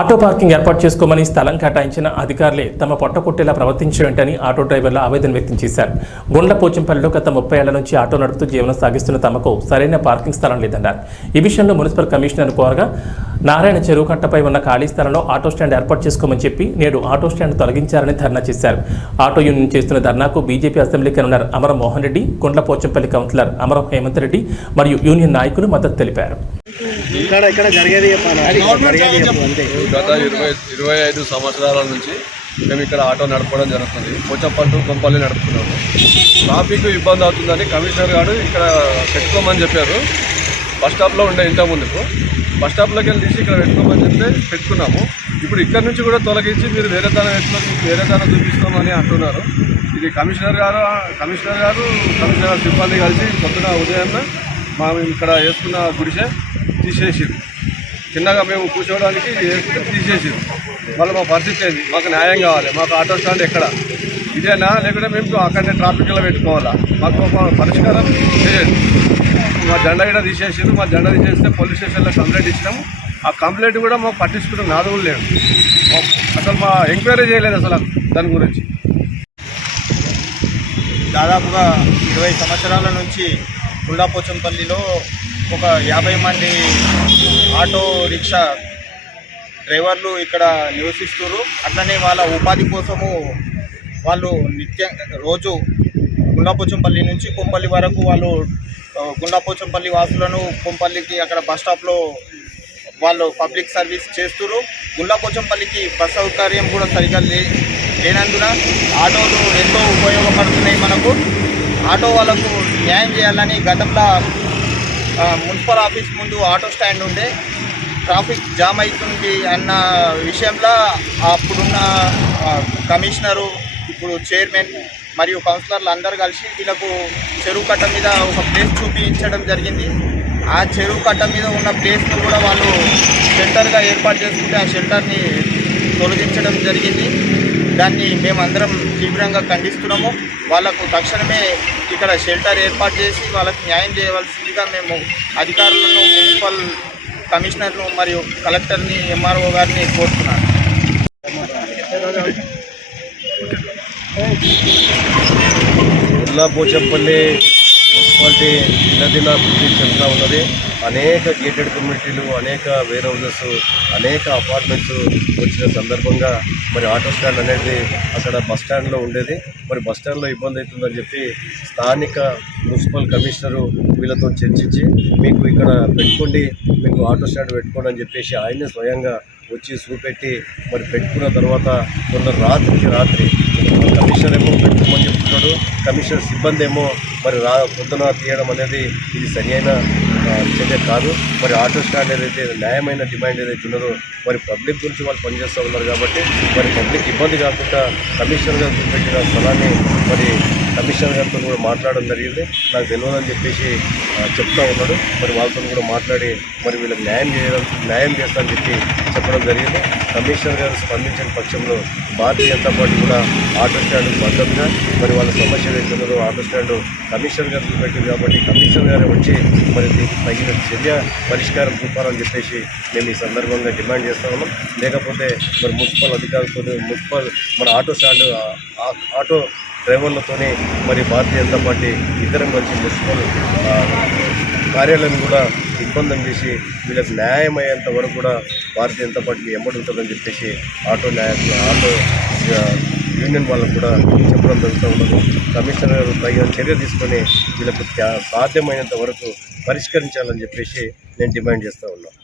Auto parking ఏర్పాటు చేసుకోమని స్థలం కేటాయించిన అధికారులే తమ పొట్టకొట్టేలా ప్రవర్తించేంటని ఆటో డ్రైవర్లు ఆవేదన వ్యక్తం చేశారు. గుండ్లపోచంపల్లిలో గత 30 ఏళ్ల నుంచి ఆటో నడుపుతూ జీవనం సాగిస్తున్న తమకు సరైన పార్కింగ్ స్థలం లేదన్నారు. ఈ విషయంలో మున్సిపల్ కమిషనర్ కోరగా నారాయణ చెరువు కట్టపై ఉన్న ఖాళీ స్థలంలో ఆటో స్టాండ్ ఏర్పాటు చేసుకోమని చెప్పి నేడు ఆటో స్టాండ్ తొలగించారని ధర్నా చేశారు. ఆటో యూనియన్ చేస్తున్న ధర్నాకు BJP assembly convener Amaram Mohan Reddy, Gundlapochampalli councillor Amaram Hemanth Reddy మరియు యూనియన్ నాయకులు మద్దతు తెలిపారు. గత 25 సంవత్సరాల నుంచి మేము ఇక్కడ ఆటో నడపడం జరుగుతుంది. పోచంపల్లి కొంపల్లి నడుపుతున్నాము. ట్రాఫిక్ ఇబ్బంది అవుతుందని కమిషనర్ గారు ఇక్కడ పెట్టుకోమని చెప్పారు. బస్ స్టాప్లో ఉండే ఇంత ముందుకు బస్ స్టాప్లోకి వెళ్ళి తీసి ఇక్కడ పెట్టుకోమని చెప్తే పెట్టుకున్నాము. ఇప్పుడు ఇక్కడ నుంచి కూడా తొలగించి మీరు వేరే దానం పెట్టుకొని మీకు వేరే దానం చూపిస్తామని అంటున్నారు. ఇది కమిషనర్ గారు సిబ్బంది కలిసి పొద్దున ఉదయం మేము ఇక్కడ వేసుకున్న గుడిసె తీసేసిరు. చిన్నగా మేము కూర్చోవడానికి తీసేసిరు. మళ్ళీ మా పరిస్థితి ఏంది? మాకు న్యాయం కావాలి. మాకు ఆటో స్టాండ్ ఎక్కడ ఇదేనా, లేకుంటే మేము అక్కడనే ట్రాఫిక్లో పెట్టుకోవాలా? మాకు ఒక పరిష్కారం చేయండి. మా జెండా కూడా తీసేసారు. మా జెండా తీసేస్తే పోలీస్ స్టేషన్లో కంప్లైంట్ ఇచ్చినాము. ఆ కంప్లైంట్ కూడా మాకు పట్టించుకున్న నాదుగులు లేదు. అసలు మా ఎంక్వైరీ చేయలేదు అసలు దాని గురించి. దాదాపుగా 20 సంవత్సరాల నుంచి గుండ్లపోచంపల్లిలో ఒక 50 మంది ఆటో రిక్షా డ్రైవర్లు ఇక్కడ నివసిస్తున్నారు. అట్లనే వాళ్ళ ఉపాధి కోసము వాళ్ళు రోజు గుండ్లపోచంపల్లి నుంచి కొంపల్లి వరకు వాళ్ళు గుండ్లపోచంపల్లి వాసులను కొంపల్లికి అక్కడ బస్ స్టాప్లో వాళ్ళు పబ్లిక్ సర్వీస్ చేస్తున్నారు. గుండ్లపోచంపల్లికి బస్ సౌకర్యం కూడా సరిగా లేనందున ఆటోలు ఎంతో ఉపయోగపడుతున్నాయి మనకు. ఆటో వాళ్ళకు న్యాయం చేయాలని గతంలో మున్సిపల్ ఆఫీస్ ముందు ఆటో స్టాండ్ ఉండే ట్రాఫిక్ జామ్ అవుతుంది అన్న విషయంలో అప్పుడున్న కమిషనరు, ఇప్పుడు చైర్మన్ మరియు కౌన్సిలర్లు అందరూ కలిసి వీళ్ళకు చెరువు కట్ట మీద ఒక ప్లేస్ చూపించడం జరిగింది. ఆ చెరువు కట్ట మీద ఉన్న ప్లేస్ను కూడా వాళ్ళు షెల్టర్గా ఏర్పాటు చేసుకుంటే ఆ షెల్టర్ని తొలగించడం జరిగింది. దాన్ని మేమందరం తీవ్రంగా ఖండిస్తున్నాము. వాళ్ళకు తక్షణమే ఇక్కడ షెల్టర్ ఏర్పాటు చేసి వాళ్ళకు న్యాయం చేయవలసిందిగా మేము అధికారులను, మున్సిపల్ కమిషనర్ను మరియు కలెక్టర్ని, ఎంఆర్ఓ గారిని కోరుతున్నాను. గుండ్లపోచంపల్లి మున్సిపాలిటీ దినదిన అభివృద్ధి చెందుతూ ఉన్నది. అనేక గేటెడ్ కమ్యూనిటీలు, అనేక వేర్ హౌజెస్, అనేక అపార్ట్మెంట్స్ వచ్చిన సందర్భంగా మరి ఆటో స్టాండ్ అనేది అక్కడ బస్ స్టాండ్లో ఉండేది. మరి బస్ స్టాండ్లో ఇబ్బంది అవుతుందని చెప్పి స్థానిక మున్సిపల్ కమిషనరు వీళ్ళతో చర్చించి మీకు ఇక్కడ పెట్టుకోండి, మీకు ఆటో స్టాండ్ పెట్టుకోండి అని చెప్పేసి ఆయనే స్వయంగా వచ్చి చూపెట్టి మరి పెట్టుకున్న తర్వాత కొందరు రాత్రి కమిషనర్ ఏమో పెట్టుకోమని చెప్తున్నాడు, కమిషనర్ సిబ్బంది ఏమో మరి పొద్దున తీయడం అనేది ఇది సరియైన చర్య కాదు. మరి ఆటో స్టాండ్ ఏదైతే న్యాయమైన డిమాండ్ ఏదైతే ఉన్నదో మరి పబ్లిక్ గురించి వాళ్ళు పనిచేస్తూ ఉన్నారు కాబట్టి మరి పబ్లిక్ ఇబ్బంది కాకుండా కమిషనర్ గారు చూపెట్టిన స్థలాన్ని మరి కమిషనర్ గారితో కూడా మాట్లాడడం జరిగింది. నాకు తెలియదని చెప్పేసి చెప్తా ఉన్నాడు. మరి వాళ్ళతో కూడా మాట్లాడి మరి వీళ్ళకి న్యాయం చేస్తానని చెప్పి చెప్పడం జరిగింది. కమిషనర్ గారు స్పందించిన పక్షంలో భారతీయ జనతా పార్టీ కూడా ఆటో స్టాండ్ మద్దతుగా మరి వాళ్ళ సమస్య ఏదైతే ఉన్నదో ఆటో స్టాండ్ కమిషనర్ గారు చూపెట్టింది కాబట్టి కమిషనర్ గారే వచ్చి మరి దీనికి తగిన చర్య పరిష్కారం చూపాలని చెప్పేసి మేము ఈ సందర్భంగా డిమాండ్ చేస్తా ఉన్నాం. లేకపోతే మరి మున్సిపల్ అధికారులతో మన ఆటో స్టాండ్ ఆటో డ్రైవర్లతోనే మరి భారతీయ జనతా పార్టీ ఇద్దరం కలిసి మున్సిపల్ కార్యాలయం కూడా దిగ్బంధం చేసి వీళ్ళకి న్యాయం అయ్యేంత వరకు కూడా భారతీయ జనతా పార్టీకి ఎమ్మడి ఉంటుందని చెప్పేసి ఆటో యూనియన్ వాళ్ళకు కూడా చెప్పడం జరుగుతూ ఉండదు. కమిషనర్ గారు తగిన చర్య తీసుకొని వీళ్ళకు సాధ్యమైనంత వరకు పరిష్కరించాలని చెప్పేసి నేను డిమాండ్ చేస్తూ ఉన్నాను.